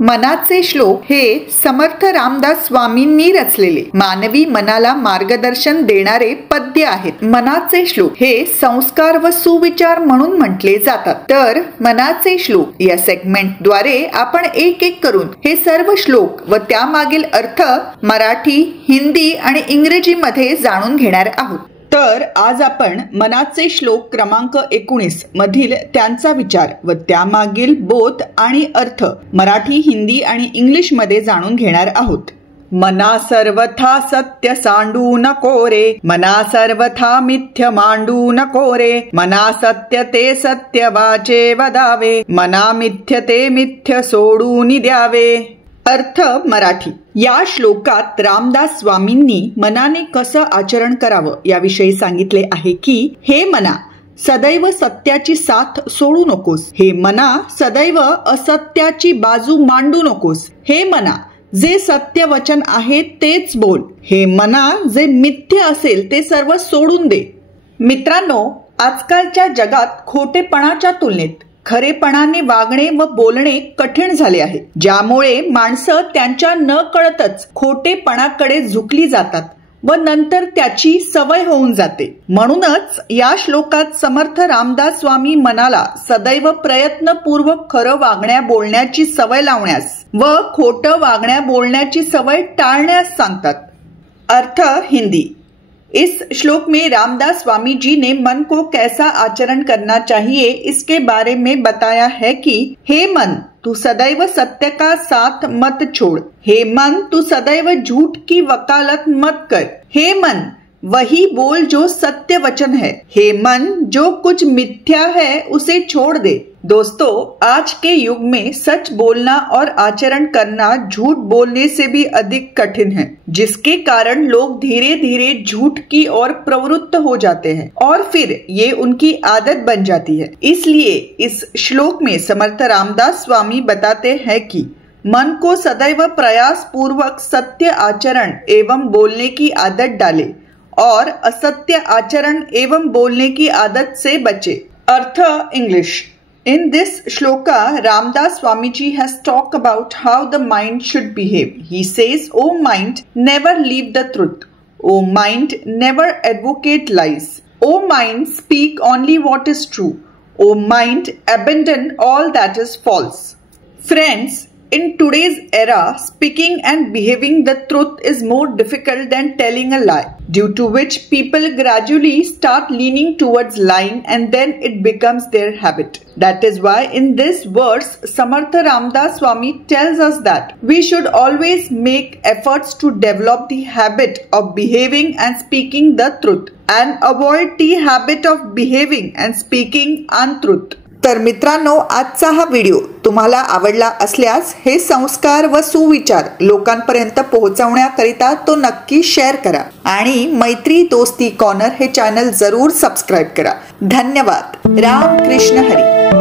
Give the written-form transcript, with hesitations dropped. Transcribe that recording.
मनाचे श्लोक हे समर्थ रामदास स्वामींनी रचलेले मानवी मनाला मार्गदर्शन देणारे पद्य आहेत। मनाचे श्लोक हे संस्कार व सुविचार म्हणून म्हटले जातात। तर मनाचे श्लोक या सेगमेंटद्वारे आपण एक एक करून हे सर्व श्लोक व त्यामागील अर्थ मराठी, हिंदी आणि इंग्रजी मध्ये जाणून घेणार आहोत। तर आज आपण मनाचे श्लोक क्रमांक 19 मधील त्यांचा विचार व त्यामागील बोध आणि अर्थ मराठी, हिंदी आणि इंग्लिश मध्ये जाणून घेणार आहोत। मना सर्वथा सत्य सांडू नको रे, मना सर्वथा मिथ्य मांडू नको रे, मना सत्य ते सत्य वाचे वदावे, मना मिथ्य ते मिथ्य सोडून द्यावे। अर्थ मराठी। या श्लोकात रामदास स्वामींनी मनाने कसं आचरण करावं याविषयी सांगितले आहे की हे मना, सदैव सत्याची साथ सोडू नकोस। हे मना, सदैव असत्याची बाजू मांडू नकोस। हे मना, जे सत्य वचन आहे तेच बोल। हे मना, जे मिथ्य असेल ते सर्व सोडून दे। मित्रांनो, आजकालच्या जगात खोटेपणाच्या तुलनेत खरेपणाने वागणे व बोलणे कठीण झाले आहे, ज्यामुळे माणसं त्यांच्या न कळतच खोटेपणाकडे झुकली जातात व नंतर त्याची सवय होऊन जाते। म्हणूनच या श्लोकात समर्थ रामदास स्वामी मनाला सदैव प्रयत्नपूर्वक खरं वागण्या बोलण्याची सवय लावण्यास व खोटं वागण्या बोलण्याची सवय टाळण्यास सांगतात। अर्थ हिंदी। इस श्लोक में रामदास स्वामी जी ने मन को कैसा आचरण करना चाहिए इसके बारे में बताया है कि हे मन, तू सदैव सत्य का साथ मत छोड़। हे मन, तू सदैव झूठ की वकालत मत कर। हे मन, वही बोल जो सत्य वचन है। हे मन, जो कुछ मिथ्या है उसे छोड़ दे। दोस्तों, आज के युग में सच बोलना और आचरण करना झूठ बोलने से भी अधिक कठिन है, जिसके कारण लोग धीरे धीरे झूठ की ओर प्रवृत्त हो जाते हैं और फिर ये उनकी आदत बन जाती है। इसलिए इस श्लोक में समर्थ रामदास स्वामी बताते हैं कि मन को सदैव प्रयास पूर्वक सत्य आचरण एवं बोलने की आदत डाले और असत्य आचरण एवं बोलने की आदत से बचे। अर्थ English. In this shloka, Ramdas Swamiji has talked about how the mind should behave. He says, "O mind, never leave the truth. O mind, never advocate lies. O mind, speak only what is true. O mind, abandon all that is false." Friends, in today's era, speaking and behaving the truth is more difficult than telling a lie, due to which people gradually start leaning towards lying and then it becomes their habit. That is why in this verse, Samartha Ramdas Swami tells us that we should always make efforts to develop the habit of behaving and speaking the truth and avoid the habit of behaving and speaking untruth. तर मित्रांनो, आजचा हा video तुम्हाला आवडला असल्यास हे संस्कार व सुविचार लोकांपर्यंत पोहोचवण्याकरिता तो नक्की शेअर करा आणि मैत्री दोस्ती कॉर्नर हे चॅनल जरूर सबस्क्राइब करा। धन्यवाद। राम कृष्ण हरी।